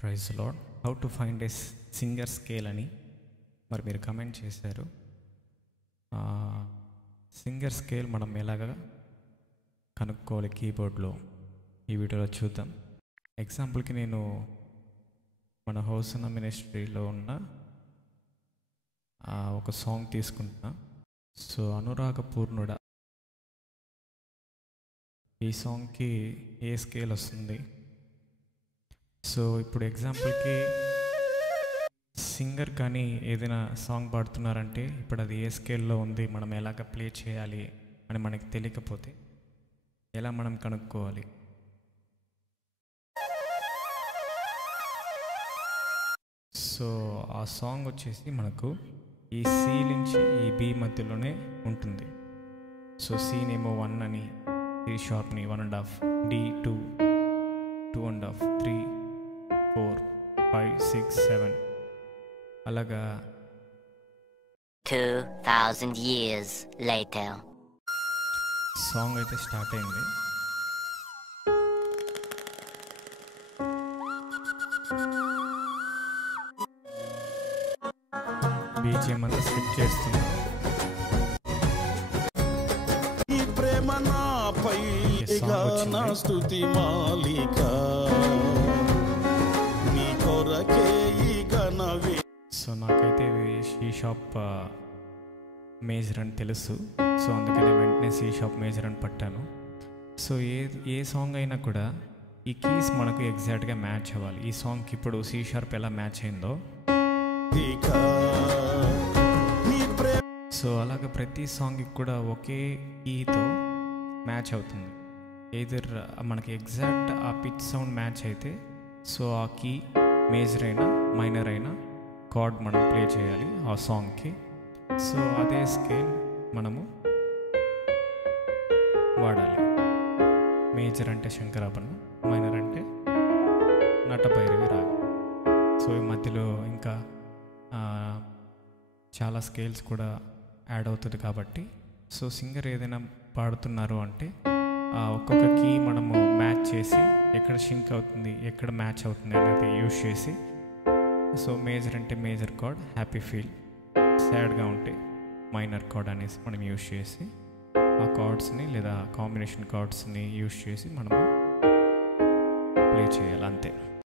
Praise Lord. How to find a singer scale అని మరి మీరు కమెంట్ చేశారు. సింగర్ స్కేల్ మనం ఎలాగా కనుక్కోవాలి కీబోర్డ్లో ఈ వీడియోలో చూద్దాం. ఎగ్జాంపుల్కి నేను మన హోసన్న మినిస్ట్రీలో ఉన్న ఒక సాంగ్ తీసుకుంటున్నా. సో అనురాగపూర్ణుడ ఈ సాంగ్కి ఏ స్కేల్ వస్తుంది. సో ఇప్పుడు ఎగ్జాంపుల్కి సింగర్ కానీ ఏదైనా సాంగ్ పాడుతున్నారంటే ఇప్పుడు అది ఏ స్కేల్లో ఉంది, మనం ఎలాగ ప్లే చేయాలి అని మనకి తెలియకపోతే ఎలా మనం కనుక్కోవాలి. సో ఆ సాంగ్ వచ్చేసి మనకు ఈ సి నుంచి ఈ బి మధ్యలోనే ఉంటుంది. సో సీనేమో 1 అని, సి షార్ప్ని 1.5, డి 2, 2.5, 3, 4, 5, 6, 7 అలాగా 2000 years later సాంగ్ అయితే స్టార్ట్ అయింది. బీజిఎం అంతా స్కిప్ చేస్తుంది. స్తుతి మాలిక నీ కొరకే ఈ గణవి. సో నాకైతే సి షాప్ మేజర్ అని తెలుసు. సో అందుకని వెంటనే సి షాప్ మేజర్ అని పట్టాను. సో ఏ సాంగ్ అయినా కూడా ఈ కీస్ మనకు ఎగ్జాక్ట్గా మ్యాచ్ అవ్వాలి. ఈ సాంగ్కి ఇప్పుడు సి షార్ప్ ఎలా మ్యాచ్ అయిందో సో అలాగే ప్రతి సాంగ్కి కూడా ఒకే కీతో మ్యాచ్ అవుతుంది. ఏదర్ మనకి ఎగ్జాక్ట్ ఆ పిచ్ సౌండ్ మ్యాచ్ అయితే సో ఆ కీ మేజర్ అయినా మైనర్ అయినా కార్డ్ మనం ప్లే చేయాలి ఆ సాంగ్కి. సో అదే స్కేల్ మనము వాడాలి. మేజర్ అంటే శంకరాభరణం, మైనర్ అంటే నటభైరవి రాగం. సో ఈ మధ్యలో ఇంకా చాలా స్కేల్స్ కూడా యాడ్ అవుతుంది కాబట్టి సో సింగర్ ఏదైనా పాడుతున్నారు అంటే ఒక్కొక్క కీ మనము మ్యాచ్ చేసి ఎక్కడ షింక్ అవుతుంది, ఎక్కడ మ్యాచ్ అవుతుంది అనేది యూజ్ చేసి సో మేజర్ అంటే మేజర్ కార్డ్, హ్యాపీ ఫీల్, సాడ్గా ఉంటే మైనర్ కార్డ్ అనేసి మనం యూజ్ చేసి ఆ కార్డ్స్ని లేదా కాంబినేషన్ కార్డ్స్ని యూజ్ చేసి మనము ప్లే చేయాలి అంతే.